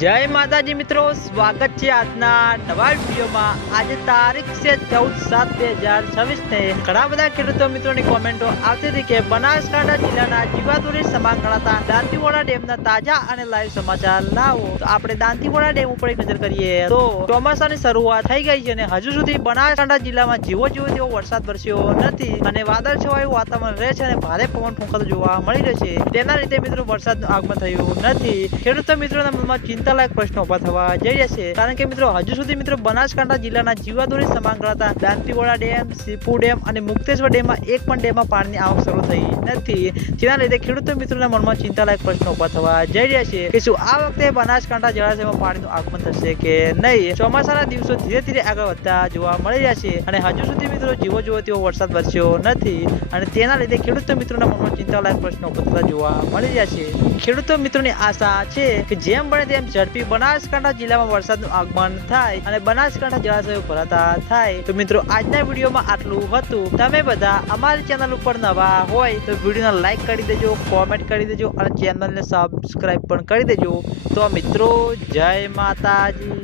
जय माताजी मित्रों, स्वागत है આજના નવા વિડીયોમાં। આજે તારીખ છે 14/7/2026 ને ઘણા બધા ખેડૂતો મિત્રોની કોમેન્ટો આવતી હતી કે બનાસકાંઠા જિલ્લાના જીવાદોરી સમાન ગણાતા દાંતીવાડા ડેમના તાજા અને લાઈવ સમાચાર લાવો। તો આપણે દાંતીવાડા ડેમ ઉપર એક નજર કરીએ તો ચોમાસાની શરૂઆત થઈ ગઈ છે અને હજુ સુધી બનાસકાંઠા જિલ્લામાં જેવો તેવો વરસાદ વરસ્યો નથી અને વાદળછવાયું વાતાવરણ રહે છે અને ભારે પવન ફૂંકાતો જોવા મળી રહ્યો છે। તેના લીધે મિત્રો વરસાદનું આગમન થયું નથી। ખેડૂતો મિત્રોના મનમાં ચિંતાલાયક પ્રશ્નો ઉભા થવા જઈ રહ્યા છે, કારણ કે મિત્રો હજુ સુધી મિત્રો બનાસકાંઠા જિલ્લાના જીવાદોરી સમાન ગણાતા દાંતીવાડા ડેમ, સીપુ ડેમ અને મુક્તેશ્વર ડેમમાં એક પણ ડેમમાં પાણીની આવક શરૂ થઈ નથી। જેના લીધે ખેડૂતો મિત્રોના મનમાં ચિંતાલાયક પ્રશ્નો ઉભા થવા જઈ રહ્યા છે કે શું આ વખતે બનાસકાંઠા જળાશયમાં પાણીનું આગમન થશે કે નહીં। ચોમાસાના દિવસો ધીરે ધીરે આગળ વધતા જોવા મળી રહ્યા છે અને હજુ સુધી મિત્રો જેવો તેવો વરસાદ વરસ્યો નથી અને તેના લીધે ખેડૂતો મિત્રોના મનમાં ચિંતાલાયક પ્રશ્નો ઉભા થતા જોવા મળી રહ્યા છે। ખેડૂતો મિત્રોની આશા છે કે જેમ બને તેમ ઝડપી બનાસકાંઠા જિલ્લામાં વરસાદનું આગમન થાય અને બનાસકાંઠા જળાશયો ભરાતા થાય। તો મિત્રો આજના વિડીયોમાં આટલું હતું। તમે બધા અમારી ચેનલ ઉપર નવા હોય તો વિડીયોને લાઈક કરી દેજો, કોમેન્ટ કરી દેજો અને ચેનલને સબસ્ક્રાઇબ પણ કરી દેજો। તો મિત્રો જય માતાજી।